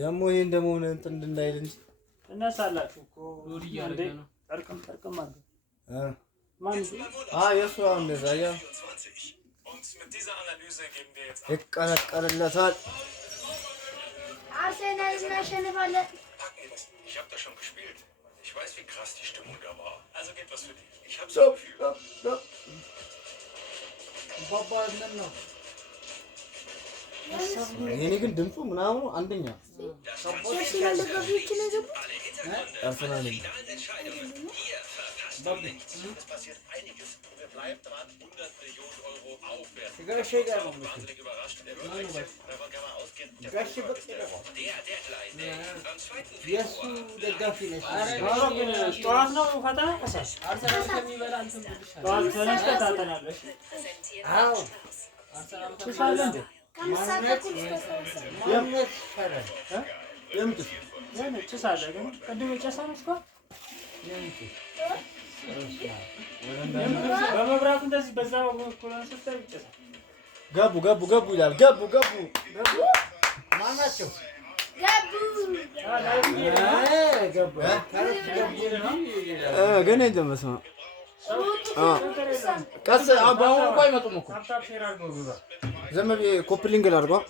ደግሞ ይሄን ደግሞ እንትን እንድናይል እንጂ እነሳላችሁ እኮ ሎዲ ያረጋ ነው። ጠርቅም አለ ማን የሱ አሁን እንደዛ ያ ይቀለቀልለታል። አርሰናል እናሸንፋለ። Ich habe da schon gespielt. Ich weiß, wie krass die Stimmung da war. Also geht was für dich. Ich habe so Gefühl. Baba ነው የኔ ግን ድምፁ ምናምኑ አንደኛ አርሰናል ደጋፊዎች ነው ገቡ አርሰናል Es passiert einiges. Wir bleiben dran. 100 Millionen Euro aufwärts. Wahnsinnig überrascht. Der wird davon kann man ausgehen. Der Kleine. Am 2. በመብራቱ እንደዚህ በዛ በኩል አንስተው ይጨሳል። ገቡ ይላል። ገቡ ማናቸው ግን እንደመስማ ቀስ አባው እኮ አይመጡም እኮ ዝም ብዬ ኮፕሊንግ ላድርገው።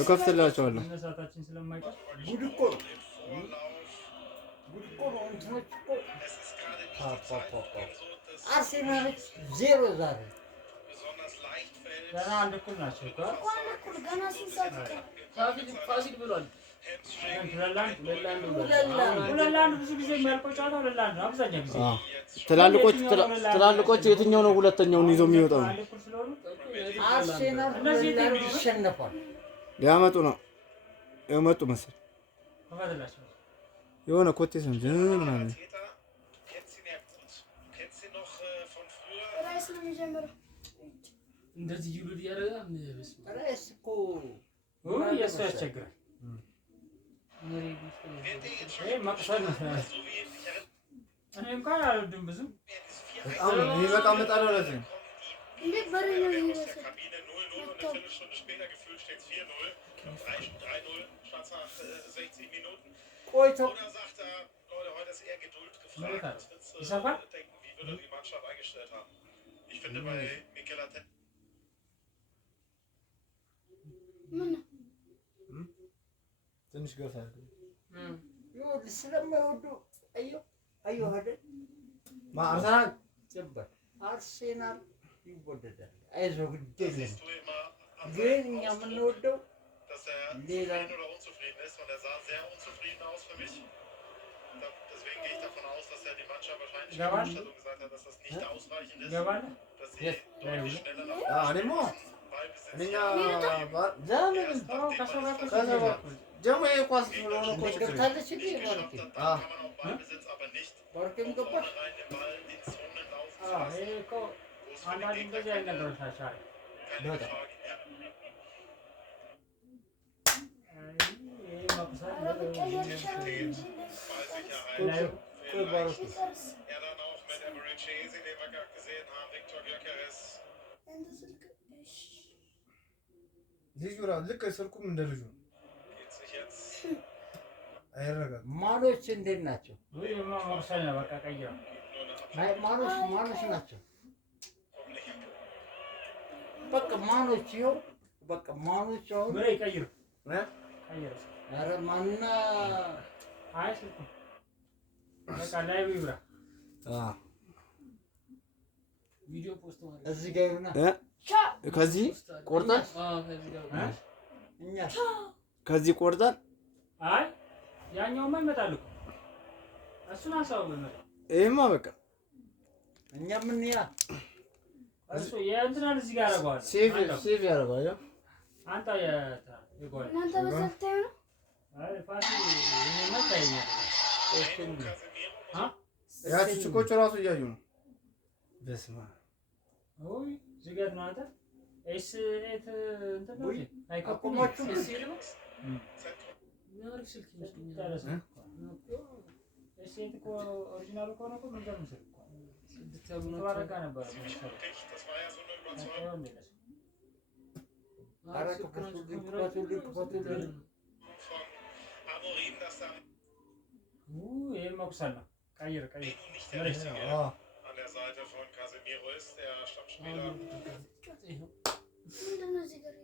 እከፍትላቸዋለሁ። አርሴናል 0 ዛሬ ገና አንድ እኩል ናቸው እኮ ገና ሲሳት ፋሲል ብሏል። ሁለላንድ ብዙ ጊዜ የሚያልቀው ጨዋታ ሁለላንድ ነው አብዛኛው ጊዜ። ትላልቆች የትኛው ነው ሁለተኛውን ይዞ የሚወጣው? አርሴናል ይሸነፋል። ሊያመጡ ነው የመጡ መሰል የሆነ ኮቴ ሰምጀ ምናምን እንደዚህ ይሉድ ያረጋል። ራስ እኮ የሱ ያስቸግራል። መቅሰል ነው። እኔ እንኳን አልወድም ብዙ በጣም ይበቃ መጣለው ለዚህ እንዴ በረኛው ይወሰድ ቆይቶ ይሰፋል። Ich finde bei Mikel Arteta ትንሽ ገፋ ይወድ ስለማይወዱ አዮ አይደል አርሰናል ጀበር አርሴናል ይወደዳል። አይዞህ ግድ የለም ግን እኛ የምንወደው ሌላ unzufrieden ist und er sah sehr unzufrieden aus für mich. Deswegen gehe ich davon aus, dass er die Mannschaft wahrscheinlich in der Ausstellung gesagt hat, dass das nicht ausreichend ist, dass sie deutlich schneller nach vorne ደግሞ የኳስ ስለሆነ እኮ ገብታለች እንዴ ማለት Ballbesitz aber nicht ባርከም ገባች rein den Ball in Zonen laufen. ይሄ እኮ አንዳንድ እንደዚህ አይነት ነገሮች ታሻለ Keine Frage. Ja, dann auch mit Emery Chesi, den wir gerade gesehen haben, Victor Gyökeres. ልጁ ልክ ስልኩም እንደ ልጁ Geht sich jetzt አይረጋም። ማኖች እንዴት ናቸው? ወይ ማርሰል ነው በቃ ቀይረው አይ ማኖች ናቸው። በቃ ማኖች ይኸው በቃ ማኖች አሁን ምን ይቀይሩ ቀይሩ። ኧረ ማንና አይ ስልኩ በቃ ላይ ይብራ ቪዲዮ ፖስት ማለት እዚህ ጋር ይሆናል። ከዚህ ቆርጠን እኛ ከዚህ ቆርጠን አይ ያኛውማ ይመጣል እኮ እሱን አሳው በመጣ ይሄማ በቃ እኛ ምን ያ እሱ የእንትናን እዚህ ጋር አደርገዋለሁ ሴቭ ያደርገዋል አንተ የጎል እናንተ በሰልታዩ ነው አይ ፋሲል ይመጣ ይኛል ያቺ ችኮቹ ራሱ እያዩ ነው በስማ ኦይ ዝጋት ነው አንተ ኤስ ኤት እንትን ነው አይቆማችሁ ሲል ነው ያርክ ስልክ ይመስለኛል ኤስ ኤት እኮ ኦሪጂናል እኮ ነው ምን እንደምሰል ተባረካ ነበር ይሄን መቁሰል ነው ቀይር an der Seite von Casemiro ist der Stammspieler. ምንድነው እዚህ ጋር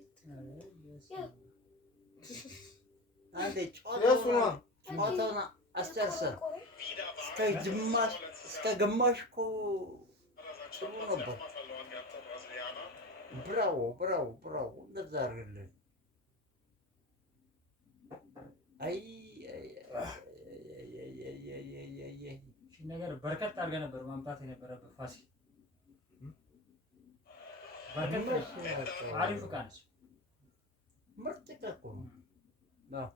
አንዴ ጨዋታውን አስጨርሰን እስከ ግማሽ እኮ ጥሩ ነበር። ብራቮ እንደዛ አድርግልን። አይ ነገር በርከት አድርገህ ነበር ማምጣት የነበረበት ፋሲል በርከት አሪፍ ቃንስ ምርጥ እኮ ነው።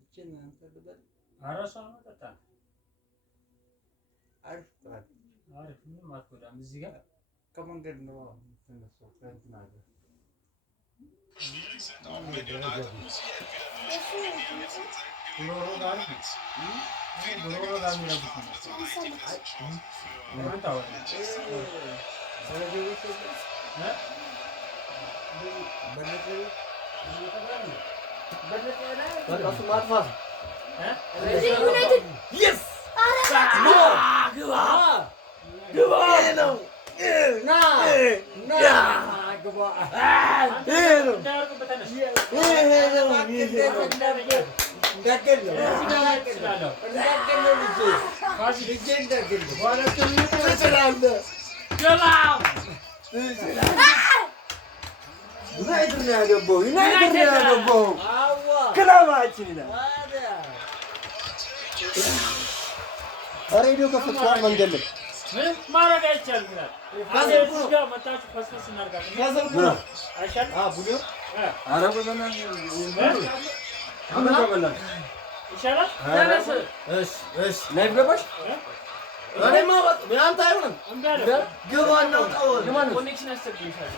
እቺን አንተ ልበል አራሷ መጣጣ አሪፍ ምንም አትጎዳም። እዚህ ጋር ከመንገድ ነው ተነሳው እንትና ጋር ጉሮሮ ጋር የሚረብሽ ነው አንተ አወራ በቃ እሱ ማጥፋት Yes! ሬዲዮ ከፍቷል መንገድ ላይ ምንም ማረግ አይቻልም ይላል። እዚህ ጋር መጣችሁ ፈስፈስ እናርጋለን። ከዘርጉ አይሻል ቡሎ አረብ በመና ይሻላል። እሺ ላይ ገባሽ እኔማ ያንተ አይሆንም ግባ ነው ኮኔክሽን አስተግይሻል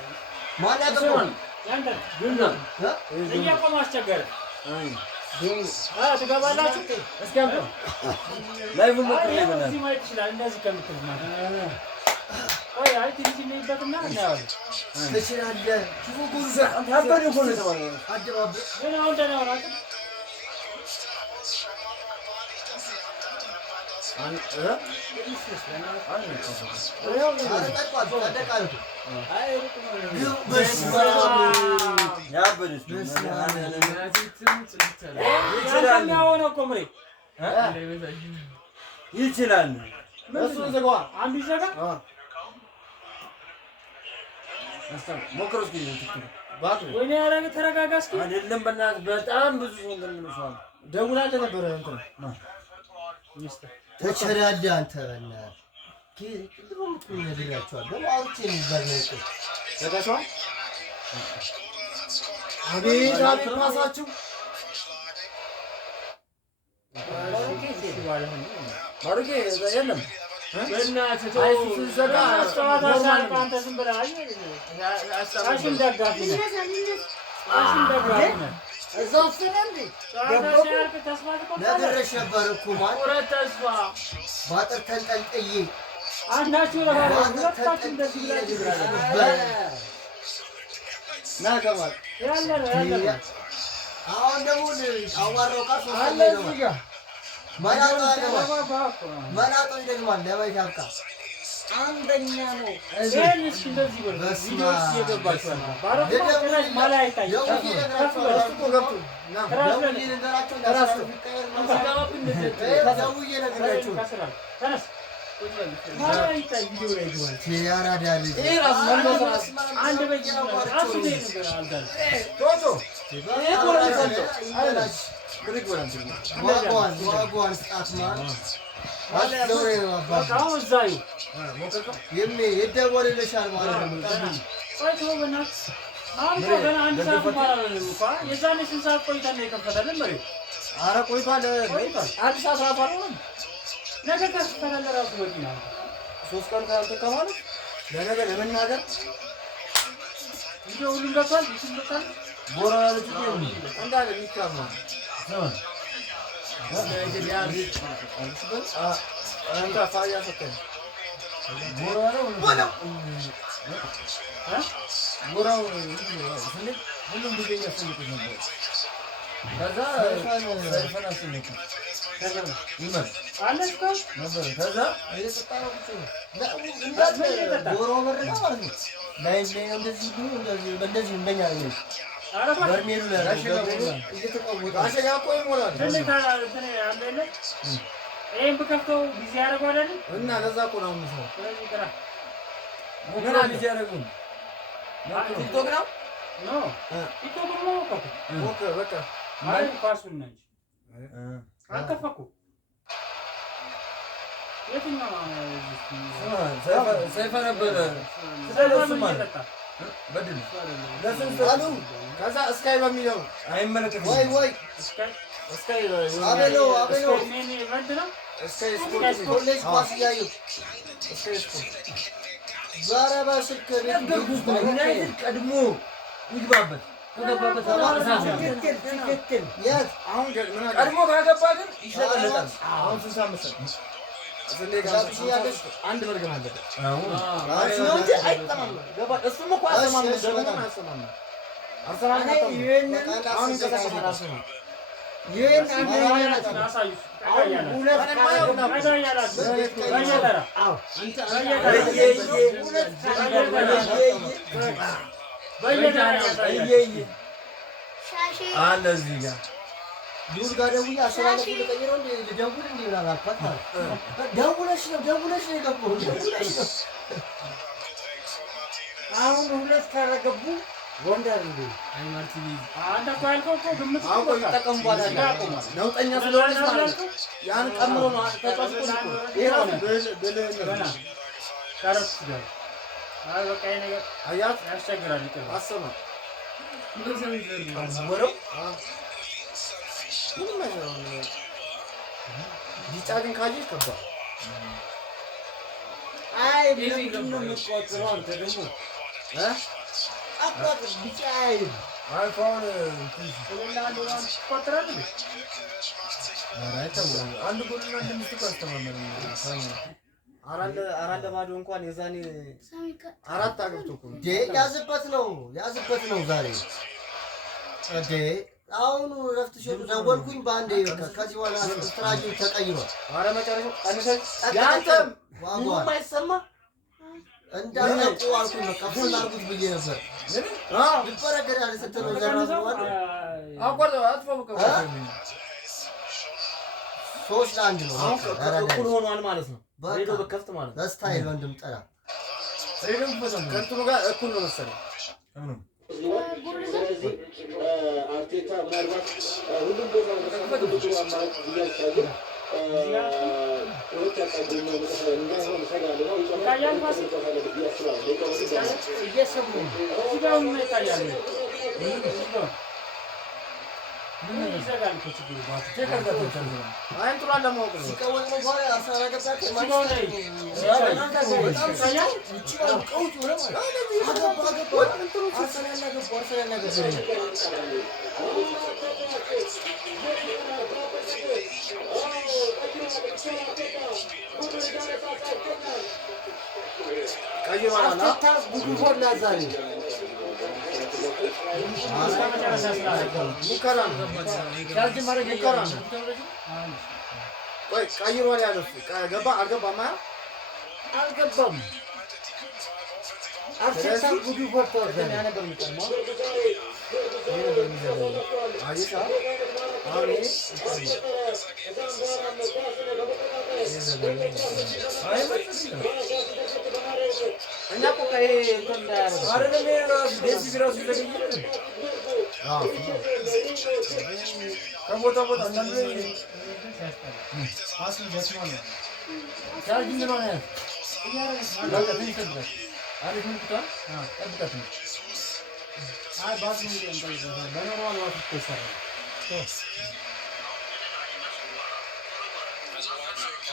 ማን ያቀማል ያንተ ግና እያቆም አስቸገረ ትገባላችሁ እስኪ አምጡ ላይቭ ሞክር ይበላል እዚህ ማየት ይችላል እንደዚህ ከምትል ማለት ወይ አይ ትንሽ ነይበትና እናያለን ትችላለህ ሽፉ ጉርዛ አባሪ እኮ ነው ተባለ አጀባብ ግን አሁን ደህና ሆናል ይችላል እሱ ዘጋ አንዱ ይዘጋ ሞክሮ እስኪ ወይኔ ያረገ ተረጋጋ እስኪ አይደለም በእናትህ በጣም ብዙ ሰው እንደምንሰው ደውላለህ ነበር እንትን ተቸራዳ አንተ በእናትህ ቅድም ምን ነግራቸዋል ደግሞ አውጥቼ ነበር ነው ተጋቷ አቤት ፓሳችሁ ማሩጌ የለም በእናትህ አይሱን ዘጋ ጨዋታ አንተ ዝም ብለህ አሽን ደጋፊ ነህ አሽን ደጋፊ ነህ እዛው ስለንዴ ነግሬሽ ነበር እኮ ማለት ተስፋ ባጥር ተንጠልጥዬ አንዳችሁ ሁለታችሁ እንደዚህ ና ገባል ያለ አሁን ደግሞ አዋራው ቃል አለ እዚህ ጋር መናጦ ይደግማል ለማየት ያብቃ አንደኛ ነው እዚህ እስኪ እንደዚህ በል ቪዲዮ እየገባችሁ ነው ባረፈ ማላ አይታይ አንድ ዋጓን ስጣት ማለት አሁን እዛዩ ይደወልልሻል ማለት ነው። ቆይቶ በእናትህ አሁን እኮ ገና አንድ ሰዓት እንኳን አላለንም እኮ የዛኔ ስንት ሰዓት ቆይተን ነው የከፈተልን መሬት? ኧረ ቆይቷል። አንድ ሰዓት ራሱ አልሆነም። ነገ ከፍተናል እራሱ በቂ ነው። 3 ቀን ካልተከማለ ለነገ ለመናገር እንጂ ሁሉም ገብቷል። ይችም ገብቷል። ቦራ ልጅ እንዳለ የሚካማ ነው አንተ ፋያ ሰጠኝ ቦራ ነው ቦራው ስንት ሁሉም ጊዜ ያስፈልግ ነበር። ከዛ ሰይፈን አስፈልግ ይመር አለስኮ ነበር። ከዛ እየተጣጣው ቦራው መረጋ ማለት ነው። ላይ እንደዚህ ነው እንደዚህ እንደኛ ነው። በርሜሉ ላይ እየተቀወጠ አሸጋ እኮ ይሞላል። ይሄን ብከፍተው ቢዚ ያደርገው አይደል? እና ለዛ እኮ ነው የምሰራው። ስለዚህ ግራ ምን ቢዚ ያደርጉን ቲክቶክ ነው ኖ ቲክቶክ ነው ኦኬ በቃ ማለት ፓስወርድ ነች። አልከፈኩ የትኛው ሰይፈ ነበር በድል ለስንት አሉ። ከዛ እስካይ በሚለው አይመለከትም ወይ እስካይ አቤሎ ምን ኢቨንት ነው? እስካይ ስፖርት ኮሌጅ ኳስ እያዩ እስካይ ስፖርት ዛሬ በስልክ ቤት ዩናይትድ ቀድሞ ይግባበት ከገባበት ትክክል የት አሁን ቀድሞ ካገባ ግን ይሸጠለታል። አሁን 65 አንድ በርገን አለበት። ነው እንጂ አይተማም። ገባ እሱም እኮ አሰማም ደረገን አሰማም አርሰናል ነው ይሄን አሁን ተሰማራሱ ነው ይሄን አሳዩ ሁለት አለ እዚህ ጋር ዱር ጋር ደውዬ አሰራለሁ ልቀይረው እንደ ልደውል እንደ አላልኳት ደውለሽ ነው የገባው ደውለሽ ነው። አሁን ሁለት ካረገቡ ወንደር እንዴ አይማርቲ አንተ እኮ ያልከው እኮ ግምት አውቆ ይጠቀሙባል ነውጠኛ ስለሆነ ማለት ያን ቀምሮ ነው ተጫውቶ ነው ይሄው በለና ካረስ ጋር አይ በቃ ይሄ ነገር አያት ያስቸግራል። ይቀር አሰማ ወረው ምንም አይሆንም። ቢጫ ግን ካየህ ከባድ አይ ምንም ነው የምትቆጥረው አንተ ደግሞ አቋጥ ቢጫ አይፎን ስለላንዱ ቆጥራል አንድ ጎልና እንደምት ካስተማመረ አራለ ባዶ እንኳን የዛኔ አራት አገብቶ እኮ ያዝበት ነው ዛሬ እንዴ አሁን ረፍት ሲሉ ደወልኩኝ በአንዴ ከዚህ በኋላ ስትራቴጂ ተቀይሯል። ኧረ መጨረሻው ቀንሰን ያንተም ዋጋው አይሰማ እንዳልነቁ አልኩኝ። በቃ ፉል አድርጉት ብዬ ነበር። ልበረገድ ያለ ስትለው ዘራፍ ነው አቋርጦ አጥፋው በቃ 3-1 ነው። እኩል ሆኗል ማለት ነው። ሬዲዮ በከፍት ማለት ነው። በስታይል ወንድም ጠራ ሬዲዮ በከፍት ከእንትኑ ጋር እኩል ነው መሰለኝ። ስለዚህ አርቴታ ምናልባት ሁሉም ቦታ ተከፈቱ አማራጭ ይያቻሉ ወጣ ቀደም ነው እንዳይሆን ሰጋለ ነው ይጣያል ፓስ ይጣላል ይያስራል እየሰሙ ሲጋው ምን ይታያል ምን ይዘጋል እኮ ችግሩ ባቱ ተከታተል አይንቱራ ለማወቅ ነው ሲቀወጥ ነው ባለ አሳራገጣት ሲጋው ላይ በጣም ሳያው ይችላል ቀውጭ ወረ ማለት አርሰናል ቀይሯልና ጉዱ ሆላ ዛሬ ሙከራ ቻርጅ ማድረግ ሙከራ ነው። ቆይ ቀይሯል ያለው ገባ አልገባም አልገባም አርሴታ ጉዱ ወጥቷል ያ ነበር የሚቀርመው ይሄ ነበር የሚዘለው አይሳ አሁን እኛ እኮ ይሄ እንትን እንዳያደርግ አይደለም። ይሄ ራሱ ደስ ቢራሱ ይዘገይ ከቦታ ቦታ አንዳንድ ፋሲል ደስማ ነው ቻርጅ እንደሆነ በቃ ትንሽ ተብሏል። አሪፍ ነው ብቻ ጠብቀት ነው። አይ ባስ ነው እንጠይቀው በኖርማል ዋት ይሰራል።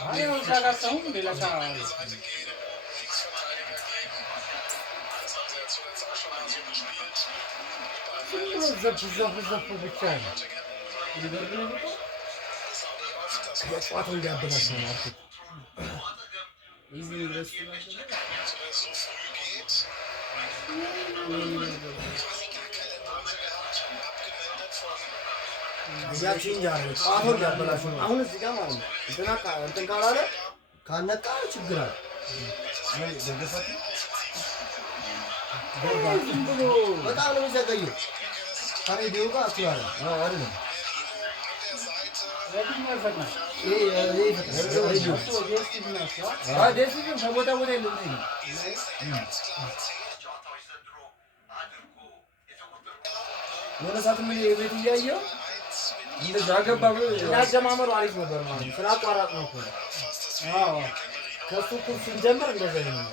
አይ ነው ሳላሰው ሌላ ሳ ዘፍ ብቻ ነው ይደርብኝ ነው ቋቱ እንዲያበላሽ ነው ማለት እዚህ ድረስ ያቺን ያለ ቋቱን እንዲያበላሽ ነው። አሁን እዚህ ጋር ማለት ነው እንትን ካላለ ካነቃ ችግር አለ። በጣም ነው የሚዘገየው። ከሬዲዮ ጋር አትዋለ አይደለም የሆነ ሰዓት ምን የቤት እያየሁ እንደዛ ገባ ብሎ ያጀማመሩ አሪፍ ነበር ማለት ነው። ስላቋራጥ ነው እኮ አዎ ከሱ ኩርስ ጀምር እንደዛ ነው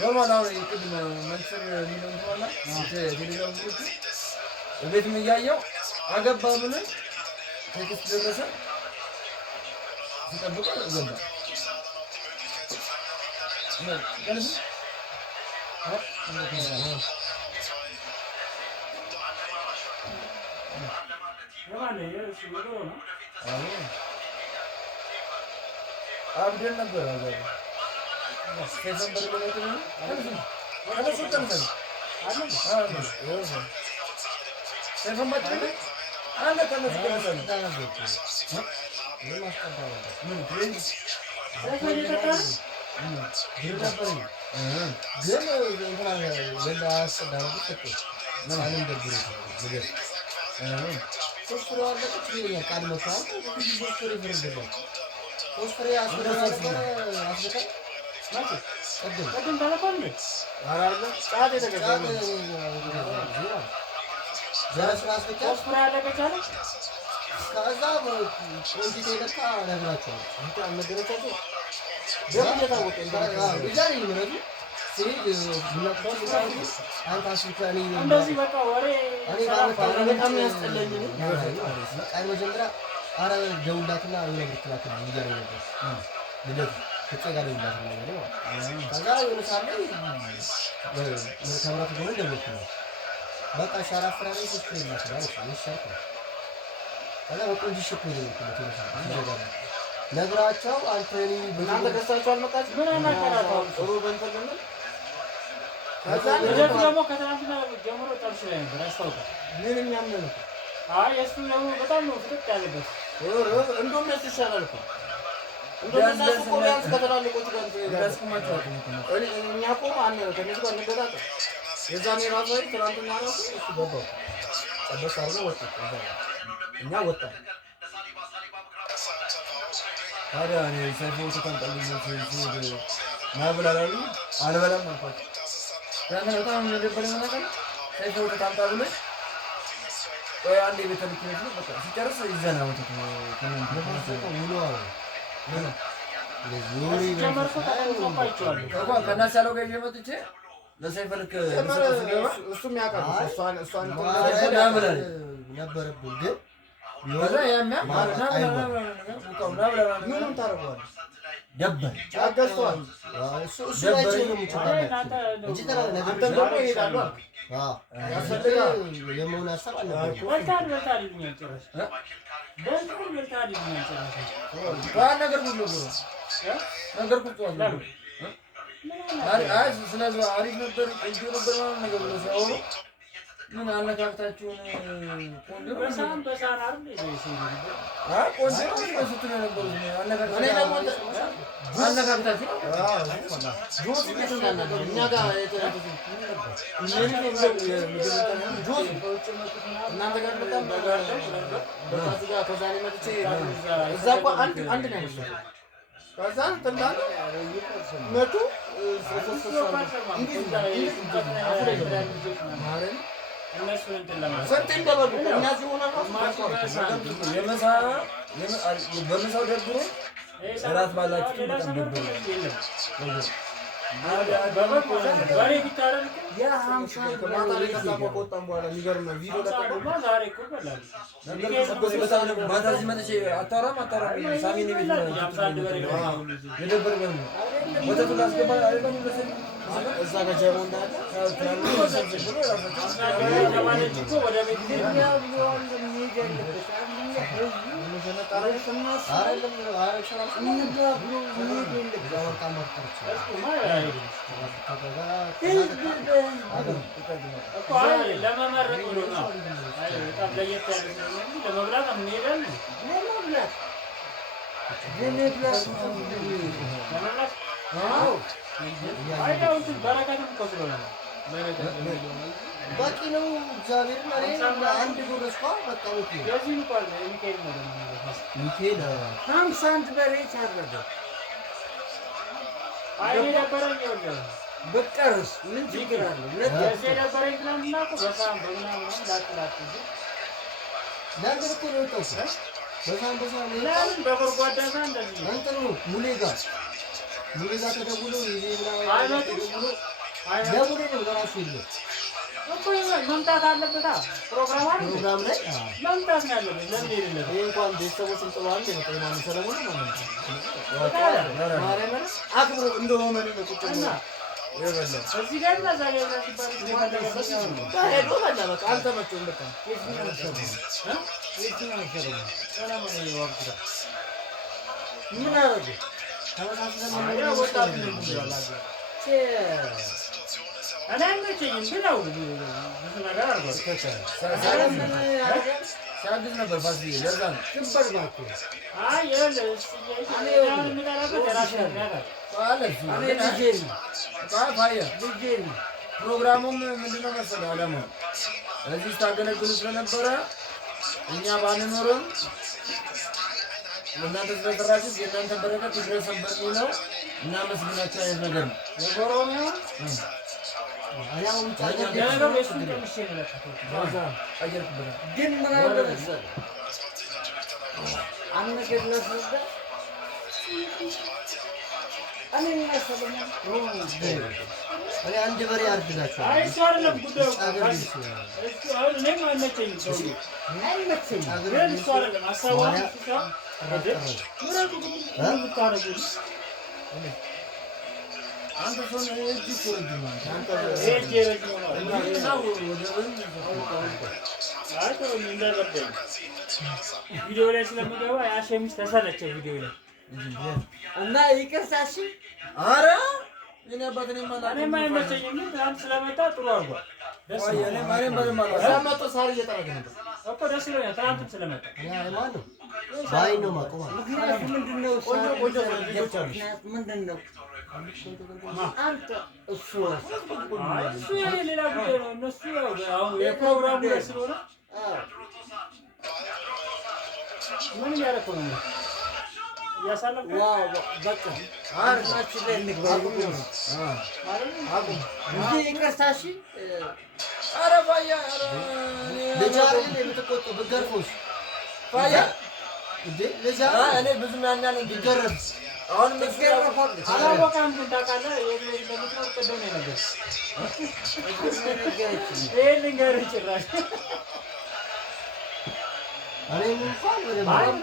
የማላው ይቅድም መንፈር ሚሊዮን ተዋላ ቴሌግራም ግሩፕ ቤት ምን እያየሁ አገባ ብሎ ቴክስት ደረሰ ሲጠብቅ ገባ ገለስ አብደን ነበር አገር ከሰንበር በለጥ ነው ከነሱ ተንተን ሰንበት አለ ከነሱ ተንተን ምን ማስቀባው ምን ፍሬንድ ግን እንትና ለላ አስቀዳው ተጠቅ ምን አለም ደብሮ ነገር ሶስት ፍሬ አለ ትክክለኛ ቃል መጣው ሶስት ፍሬ ይፈርደው ሶስት ፍሬ አስቀዳው አስቀዳው ማለት ቀደም ታለቆኝ አራለ ጫት የተገዛው ዛሬ አስቀዳው ሶስት ፍሬ አለ ከቻለ ከዛ ኮንቲቲ ለካ ነግራቸው እንት አልነገረቻቸው ደም የታወቀ እንዳይ ይመረዱ ሲል ብላክቦርድ አንተ አስልከኒ እንደዚህ በቃ ወሬ እኔ በጣም ያስጠለኝ ነው ቃል መጀመሪያ አረ ደውላትና የሆነ ብትላክ ይያረ ነበር ልደት ከጸጋሪ ይላል ነገር ነው ከዛ የሆነ ሳለ ተብራት ጎን ደውልኩ በቃ ሻራፍራ ላይ ሶስት ይላል ይሻል አላ ወቆጂ ሽኩሪ ነው ነግራቸው አንተኒ እናንተ ገዝታችሁ አልመጣችሁ ምን አናቀራታው ጥሩ በእንትን ነው ከዛ ደግሞ ከትናንትና ጀምሮ ጠብሽ ላይ ነበር ያስታውቃል ምንም ያምነው አይ እሱ ነው በጣም ነው ፍጥጥ ያለበት እንደውም ያስ ይሻላል እኮ እንደውም እነሱ ኮሪያንስ ከተላልቆች ጋር ያስቀማቸው እኛ እኮ ማን ነው ከነሱ ጋር እንገዳጣ የዛኔ ራሱ ትናንትና ራሱ እሱ ገባው ጠበስ አድርጎ ወጣ እኛ ወጣ ታዲያ እኔ ሰይፉን ተንጠልኝ ሲል ማብላላሉ አልበላም አልኳት ያኔ በጣም እንደበለኝ ነገር ሰይፉን ተንጣጣ ብሎ ወይ አንዴ ቤተ ልክነት ነው በቃ ሲጨርስ ይዘና ወጥቶ ሙሉ አለ ለዙሪ ከናስ ያለው ጋር እየመጥቼ ለሰይፍ ልክ እሱም ያውቃል እሷን ነበረብኝ ግን ይወራ ያማ ምንም ታረጋለህ ደበር አገዝቷል እሱ ላይ ነው የምትባለው እንጂ ነገር ደግሞ ይሄዳሉ ያስፈልጋል የመሆን ሀሳብ አለበት ወልታል የሚያጨረስ በእንትን ወልታል የሚያጨረስ ነገር ሁሉ ነገር ሁሉ አይ ስለዚህ አሪፍ ነበር እንጂ ነበር ማለት ነገር ነው ሲያወሩ ምን አነካክታችሁን ቆንጆ በሳም በሳን አይደል እዚህ ቆንጆ ነው ስትሉ ነበር አነካክታችሁ ጆስ ይችላል እኛ ጋር እናንተ ጋር በጣም በታዝ ጋር ከዛኔ መጥቼ እዛ እኮ አንድ ነው ያለው ከዛ ተንታን መጡ እነሱ እንትን ለማለት ሰንት እንደበሉ እኛ እዚህ ሆነን በምሳው ደርድሮ እራት ባላችሁ በጣም ደርድሮ ዛሬ ቢታረም ያ 50 ማታ ላይ ከሳቆ ወጣን በኋላ የሚገርም ነው ቪዲዮ ለቀቀ ዛሬ እኮ በላል ማታ እዚህ መጥቼ አታወራም ሳሚኔ ቤት ነው የደበር ነው ወተቱ ላስገባ አይደለም እዛ ጋር ጀሞ እንዳለ ወደ ቤት ለመመረቅ ብሎ ነው። በጣም ለየት ያለ ለመብላት እንሄዳለን። በረከትም እኮ ስለሆነ በቂ ነው። እግዚአብሔር አንድ ጎረስኳ በቃ የዚህ እንኳን ሚካኤል ነው ሚካኤል 51 በሬ ታረደ። አይኔ ነበረኝ ይኸውልህ በቀርስ ምን ችግር አለ? ለዚህ ነበረኝ ትናንትና እኮ በሳም በምናምን ላጥላት እንጂ ነገር እኮ ነው ተውሰ በሳም ለምን በጎርጓዳ ጋር እንደዚህ እንትን ነው ሙሌ ጋር ተደውሎ ይሄ አይመጡም ደውሎ ነው ለራሱ ይለው እኮ መምጣት አለበታ ፕሮግራም ላይ መምጣት ነው ያለበት። ለምን ይሄድለት ይሄ እንኳን ቤተሰቦች እንጥሏል ነው ተማም ሰለሞን ማለት ነው ማረመን አክብሮ እንደሆነ ነው ቁጭ እና ይበላል እዚህ ጋር እና ዛሬ ነው ሲባል ይፈለገበት ነው ታሄዶ በላ በቃ አንተ መጥቶ በቃ ምን አረዱ? ያ ወጣት ነው ይላል እኔ አይመቸኝም ብለው ብዙ ነገር አድርጓል። ሲያግዝ ነበር ፋሲል ለዛ ነው ሽንበር ባኩ አይ ይኸውልህ እኔ የምጠራበት የራሴ ነገር አለ እኔ ልጄ ነው ፋያ ልጄ ነው። ፕሮግራሙም ምንድነው መሰለህ አላማው እዚህ ታገለግሉ ስለነበረ እኛ ባንኖርም እናንተ ስለጠራችሁ የእናንተ በረከት ይድረሰን በሚለው እናመስግናችሁ አይነት ነገር ነው። የጎሮሚያ አያው ነገር እሱ እንደምሽ ነው ግን ምን አለ መሰለህ አንድ ነገር ላስረዳ። እኔ እና ሰለሞን እኔ አንድ በሬ አርድላችሁ አይ እሱ አይደለም ጉዳዩ እሱ አሁን እኔም አይመቸኝም ሰው አይመቸኝም። ግን እሱ አይደለም አሳዋን ሲሳ ምረጡ ምን ምታረጉት አንተ ሰው ነው እጅ ኮርጅማ አንተ እጅ ረጅም ነው አይ ተው እንደበደኝ ቪዲዮ ላይ ስለሚገባ ያሸምስ ተሰለቸው ቪዲዮ ላይ እና ይቅርታሽ አረ እኔ አባቴ ነኝ ማለት እኔ አይመቸኝም። ግን ትናንት ስለመጣ ጥሩ አድርጓል። ደስ ወይ እኔ ማርያም ማለት ሳመጣ ሳር እየጠረገ ነበር እኮ ደስ ይለኛል። ትናንትም ስለመጣ ማን ነው ባይ ነው ማቆማ ምክንያቱ ምንድነው? ቆንጆ ልጆች አሉ። ምንድነው? አንተ እሱ አይ እሱ ሌላ ጉዳይ ነው። እነሱ አሁን የፕሮግራሙ ላይ ስለሆነ ምን እያደረኩ ነው? እያሳለፍኩ ዋው በቃ አርማችን ላይ እንግባ እንጂ ይቅርታሽ አረ ባያ አረ ለጃሪ የምትቆጡ ብገርፎሽ ባያ እንዴ ለዛ እኔ ብዙ ያናል እንዲገረፍ አሁን መስገረፋል አላወቃም። ግን ታውቃለህ የግሬ እንደምትኖር ቅድም ነው የነገርኩህ። ይሄ ልንገርህ ጭራሽ እኔ እንኳን ወደ ፋሚሊ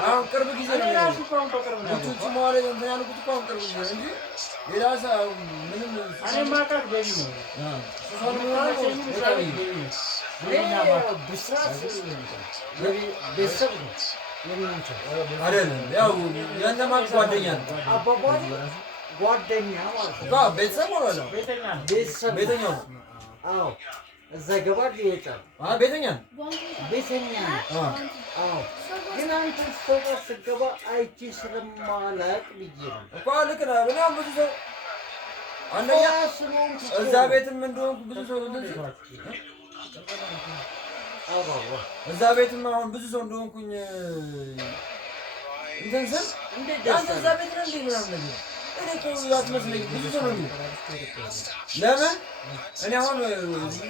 አሁን ቅርብ ጊዜ ነው ራሱ ቆም በቅርብ ነው ልጆቹ መዋለ እንትን ያልኩት እኮ አሁን ቅርብ ጊዜ ነው እንጂ ሌላ ሰው ምንም እኔ ማውቃት ቤቢ ነው ሱሳን ምናምን ቤተሰብ ነው አይደለም ያው የእነማን ጓደኛ ነው አባባል ጓደኛ ማለት ነው። ቤተሰብ ነው ቤተኛ ነው ቤተኛ ነው አዎ እዛ ገባል ይወጣል ቤተኛ ነው ቤተኛ ነው አዎ ግን አንተ ሰው ስትገባ አይቼ ስለማላውቅ ብዬ ነው እኮ ልክ ነህ። እኔ አሁን ብዙ ሰው አንደኛ እዛ ቤትም እንደሆንኩ ብዙ ሰው እንደዚህ እዛ ቤትም አሁን ብዙ ሰው እንደሆንኩኝ እንትን ስል አንተ እዛ ቤት ነው እንዴ ምናምን ነገር እኔ እኮ ያስመስለኝ ብዙ ሰው ነው የሚለው። ለምን እኔ አሁን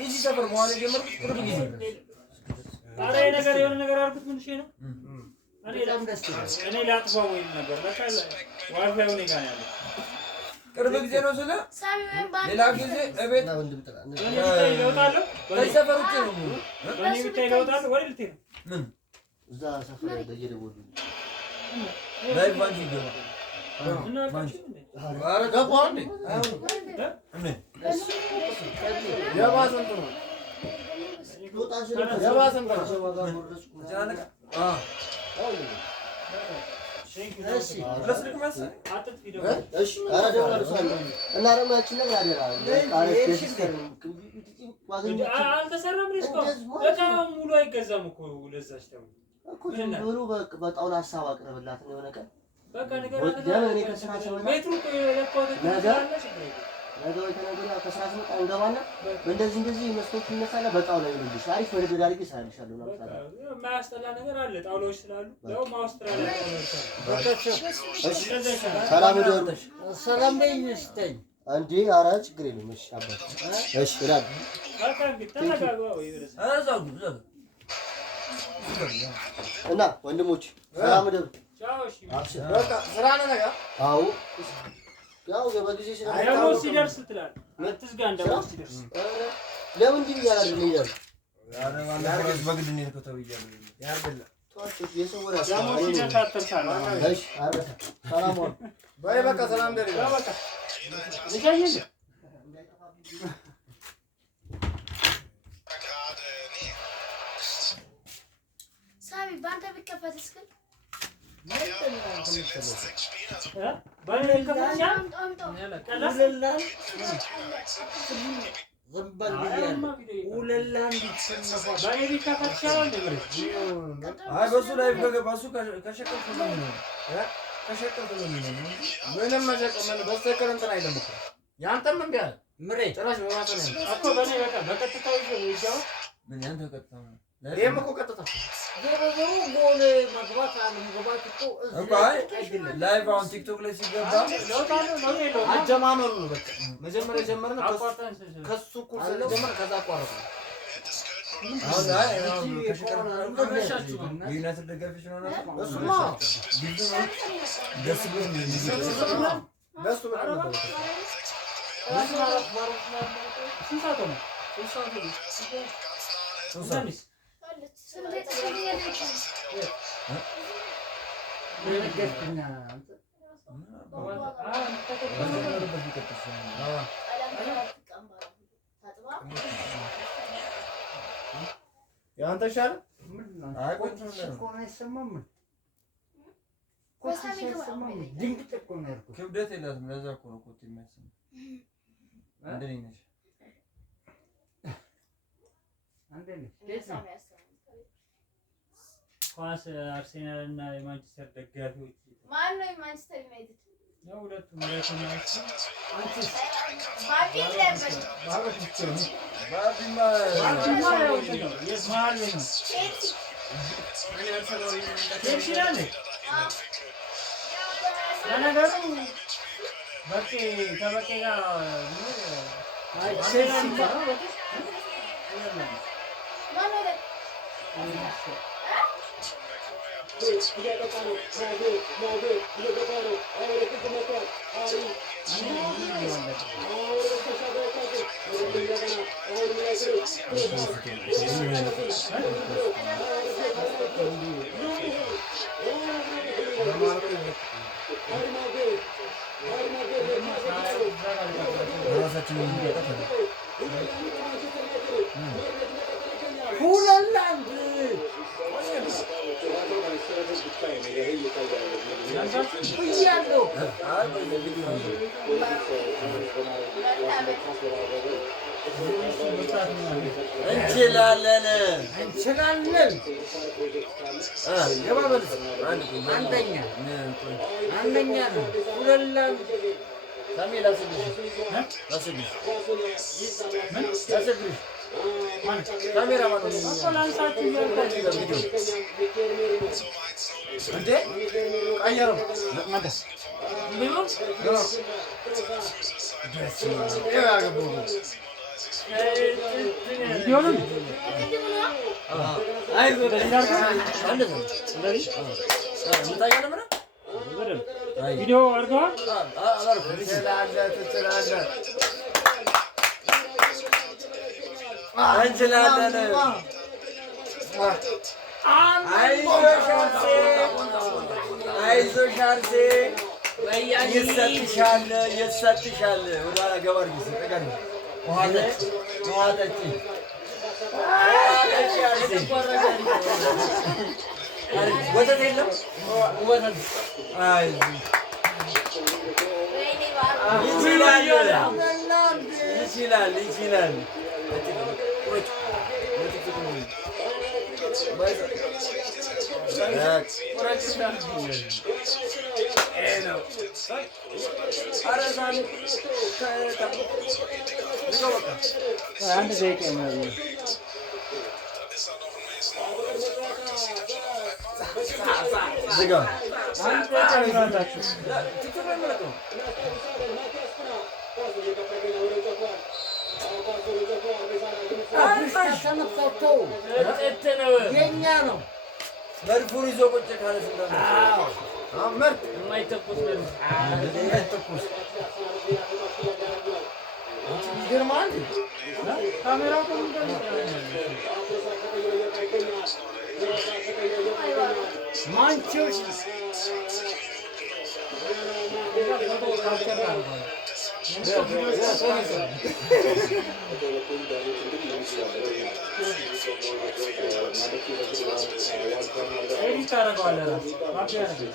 እዚህ ሰፈር መዋል የጀመርኩት ቅርብ ጊዜ ነው። ኧረ ነገር የሆነ ነገር አልኩት ምን ነው እኔ ላጥፋው ወይ ነበር በቃ ዋይፋይ ነው ጋር ያለው ቅርብ ጊዜ ነው ስለ ሌላ ጊዜ እቤት ይለውጣለሁ ሰፈር ውጭ ነው በእኔ ብቻ ይለውጣል ወደ ልቴ ነው ምን እዛ ሰፈር ላይ ደየደወሉ ላይ ባንጂ ገባ እና ባንጂ አረ ገባው እንዴ እኔ ያባሰንት ነው ያባሰንት ነው ጃነካ እሺ ኧረ ደውላለሁ እና ደግሞ ያቺን ነገር አደራ አልተሰራም በቃ ሙሉ አይገዛም እኮ ለዛች ተው እኮ ብሩ በጣውላ ሐሳብ አቅርብላት ነው የሆነ ቀን በቃ ነገር እኔ ከስራ ሰው ሜትሩ ነገ የተነገረ ከስራ ስመጣ እንገባና እንደዚህ መስኮት ይነሳና በጣውላ ይልልሽ አሪፍ ወደ አድርጌ እሰራልሻለሁ ነው ማለት ነው። ማያስጠላ ነገር አለ ጣውላዎች ስላሉ ያው ማውስትራሊያ ሰላም ደውልሽ ሰላም በይነስተኝ አንዴ ኧረ ችግር የለም እሺ አባት እሺ ይላል በቃ እንግዲህ ተነጋግረው ይደርስ እና ወንድሞች ሰላም ደውል ቻው እሺ በቃ ስራ ነው ነገር አዎ ያው በጊዜ ደግሞ ሲደርስ ትላለህ መትዝጋ እንደው ሲደርስ ለምንድን ያላደረገ ይላል ያረጋግጥ በግድ ነው ከተው ይያሉ ያርበላ ተዋቸው የሰወራ ደግሞ ሲደርስ አትርሳለ እሺ አረሳ ሰላም ዋል ባይ በቃ ሰላም ደሪ በቃ ልጅ ሳሚ ባንተ ቢከፈት እስኪ በሱ ላይ በሱ ከሸቀል ምንም መሸቀል በስተቀር እንትን አይደለም እኮ ያንተም እንዴ ምሬ ጭራሽ በማሰነ እኮ በኔ በቃ በቀጥታው ይጃው ምን ያንተ ቀጥታ ይሄም እኮ ቀጥታ ዞሮ ጎል መግባት አለመግባት እኮ ላይቭ አሁን ቲክቶክ ላይ ሲገባ አጀማመሩ ነው። በቃ መጀመሪያ ጀመርና ከሱ ኩርስ ጀመር ከዛ አቋረጠ። አሁን ላይ ዩናይትድ ደጋፊ ስለሆነ እሱማ ደስ ብሎ ደስ ብሎ ያንተ ሻለ አይ ቆንጆ ነው አይሰማም ድንቅ እኮ ነው ያልኩት ክብደት የላትም ለዛ እኮ ነው ኮት የሚያሰማ እንደኔ ነሽ ኳስ አርሴናል እና የማንቸስተር ደጋፊዎች ማን ነው የማንቸስተር ዩናይትድ ነው ሁለቱም ናቸው እንችላለን ገባበል አንደኛ ነው ሁለላም ካሜላ ሰግሽ ካሜራ ማን ነው እንዴ ቀየረው ለማዳ ቢሆን ቪዲዮውን ቪዲዮ አድርገዋል። እንችላለን። አይዞሽ አርሴ ይሰጥሻል ይሰጥሻል። ወደ ገባ አድርጊ ጠቀኝ ውሃ ጠጪ ወተት የለም ወተት ይችላል አንድ ደቂቃ ነው። የኛ ነው። መድፉን ይዞ ቁጭ ካለ ምርጥ የማይተኩስ የማይተኩስ ይገርማል። ካሜራው ማንቾች ኤዲት ታደርገዋለህ እራስህ ማፊያ ነገር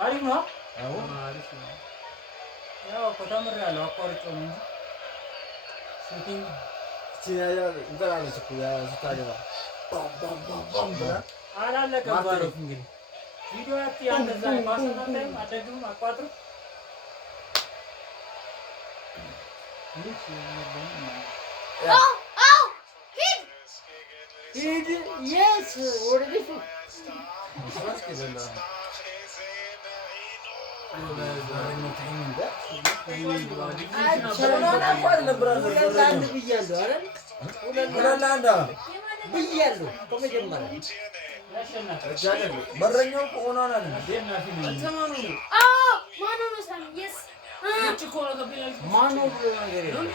አሪፍ ነው። ያው እኮ ተምሬያለሁ አቋርጬው ነው እንጂ አላለቀም። ባሮክ እንግዲህ ቪዲዮ ያንደዛ ማሰናታይም አደግም አቋጥሩ ሂድ የስ ወደፊት ብያለሁ ከመጀመሪያ በረኛው ሆኗል አለ ማነው ብሎ ነገር የለም።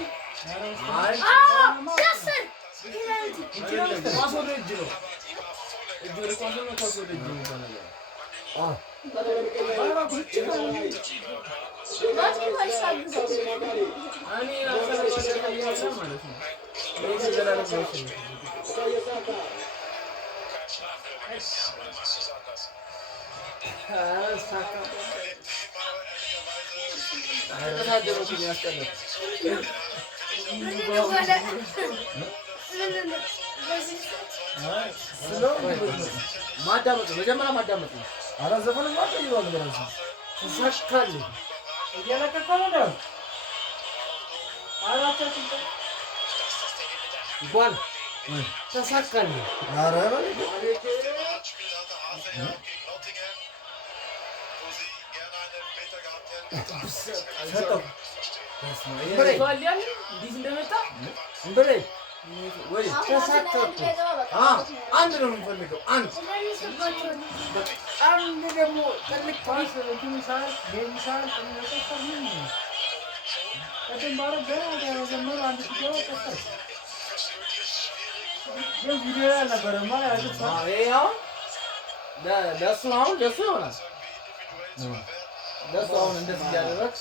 ማዳመጥ መጀመሪያ ማዳመጥ ነው። አላዘፈንም ማለት ነው። በራሱ ተሳካል እየለቀቀው ነው። አራተ እንኳን ተሳካል። ኧረ አንድ ነው የምንፈልገው። አንድ ደግሞ ትልቅ ለእሱ አሁን ለእሱ ይሆናል። ለእሱ አሁን እንደዚህ እያደረግ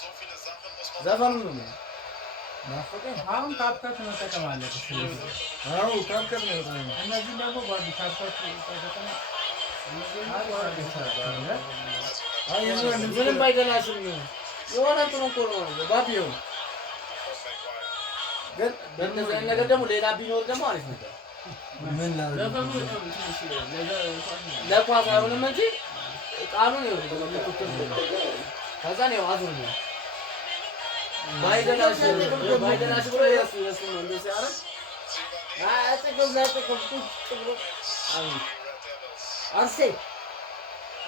ዘፈኑን ነው አሁን ካፕከት መጠቀም አለበት። አዎ ካፕከት ነው። እነዚህ ደግሞ ባዲ ካፕከት ተጠቅመው ምንም ባይገናሽም የሆነ እንትን እኮ ነው ባቢው። ግን በእንደዚህ አይነት ነገር ደግሞ ሌላ ቢኖር ደግሞ አሪፍ ነበር። ምን ለኳስ አይሆንም እንጂ ቃሉን ከዛ ነው አዙር ነው ባይገናሽ ብሎ የሱ ነው እንደዚህ አረ አጥቅም አርሴ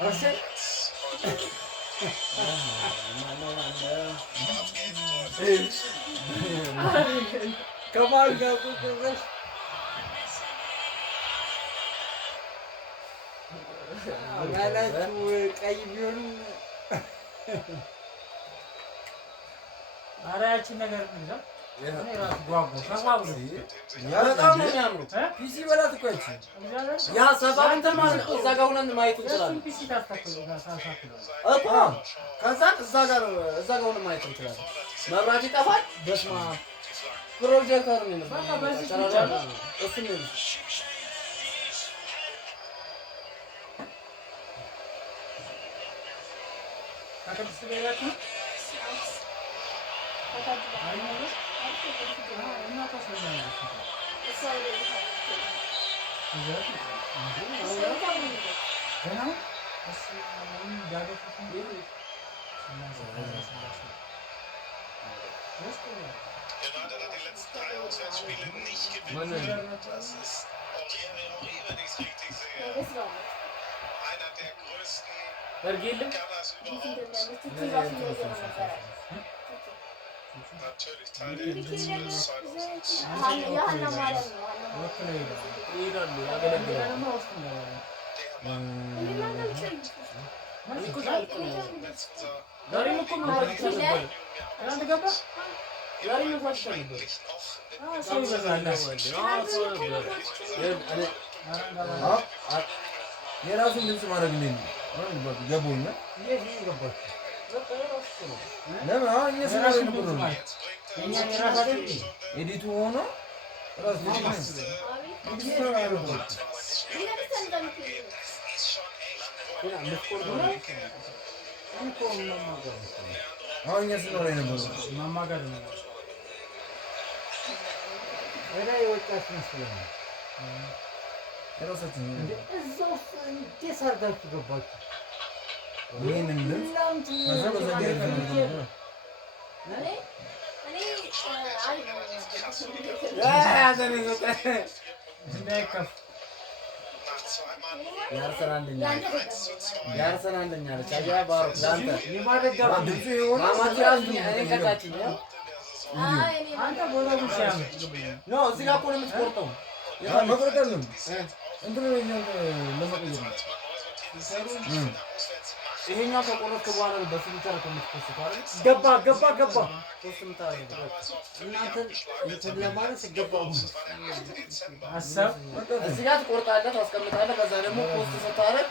እሺ ከማን ጋር ቁጭ ብለሽ አናላችሁ ቀይ ቢሆንም ኧረ ያቺን ነገር እንግዛ እኔ ራሱ ጓጓ ተጓጉ በጣም ነው የሚያምሩት። ፒሲ በላት እኮ ይቺ ያ ሰባ እንትን ማለት ነው። እዛ ጋር ሆነን ማየት እንችላለን ፒሲ ታስተካክሉ እኮ ከዛ እዛ ጋር ሆነን ማየት እንችላለን። መብራት ይጠፋል። በስመ አብ ፕሮጀክተር ነው ነው በቃ በዚህ ይቻላል። እሱ ነው ከቅድስት ቤላችሁ Gerade hat die letzten 3 Auswärtsspiele nicht gewinnen. Das ist Oriere, wenn ich es richtig sehe. Einer der größten Gunners überhaupt. Natürlich Teil der Hitze 2000. የራሱን ድምፅ ማድረግ ነው ገቦኛ ለምን አሁን እየሰራሁ ነው ኤዲቱ ሆኖ ራሱ አሁን እየሰራሁ ነው ማማጋድ ነው ወደ ወጣት መስሎኝ የራሳችን እዛው እንዴት አድርጋችሁ ገባችሁ? ይሄንን ልብስ ከዛ በዘገር ይሄኛው ከቆረጥክ በኋላ በፊልተር ከምትቆስጠው አይደል? ገባ እናንተ እንትን ለማለት ገባው ሐሳብ እዚህ ጋር ትቆርጣለህ፣ ታስቀምጣለህ። ከዛ ደግሞ ፖስት ስታረግ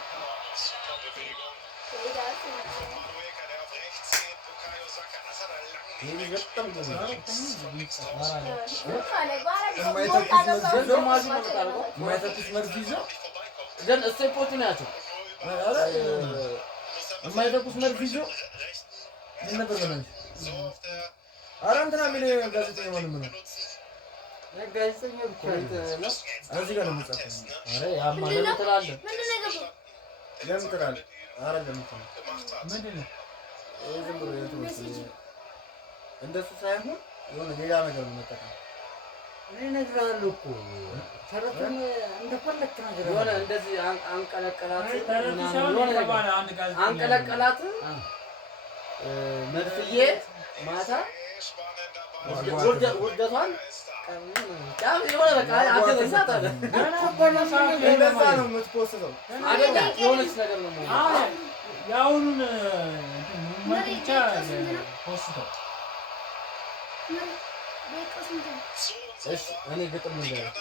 የማይተኩስ መርዝ ይዘው ግን ስቴፖች ናቸው። የማይተኩስ መርዝ ይዘው ምን ነበር በለንሽ? ኧረ እንትና የሚል ጋዜጠኛ ማለት ነው። ጋዜጠኛ ብቻ ነው። እዚህ ጋር ነው የምጻፈው። ኧረ ያማ ለምን ትላለህ? ለምን ትላለህ? ኧረ ለምን ትላለህ? ምንድን ነው ዝም ብሎ እንደሱ ሳይሆን የሆነ ሌላ ነገር ነው መጠቀም። እኔ እነግርሃለሁ እኮ ተረቱን እንደፈለክ ነገር የሆነ እንደዚህ አንቀለቀላት አንድ ጋዜጠኛ አንቀለቀላት መድፍዬ ማታ ውርደቷን የሆነ በቃ አገዘኛት አለ። እንደዛ ነው የምትፖስተው አይደለ? የሆነች ነገር ነው የአሁኑን ብቻ ፖስተው እሺ እኔ ግጥም ልንገርህ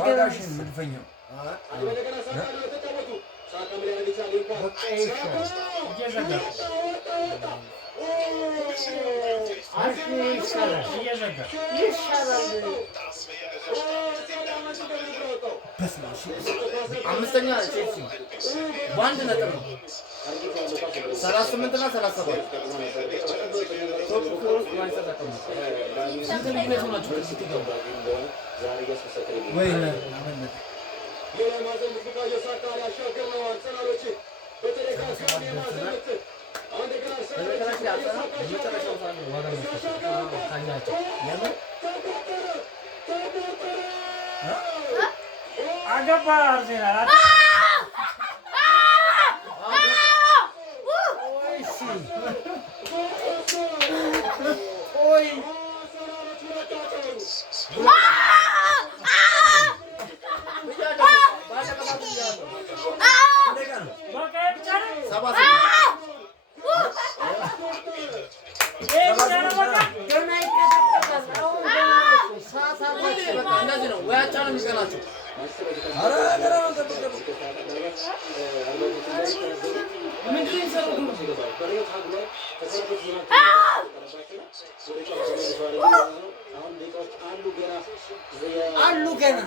ዋጋሽን መድፈኛው አምስተኛ ቼልሲ በአንድ ነጥብ ነው 38 እና 37 ቶፕ ፎር ውስጥ ማንቸስተር ተቀምጧል። ስንት ልዩነት ሆናችሁ ስትገቡ ወይ አመለጠ ገባ አርሴናል አሉ ገና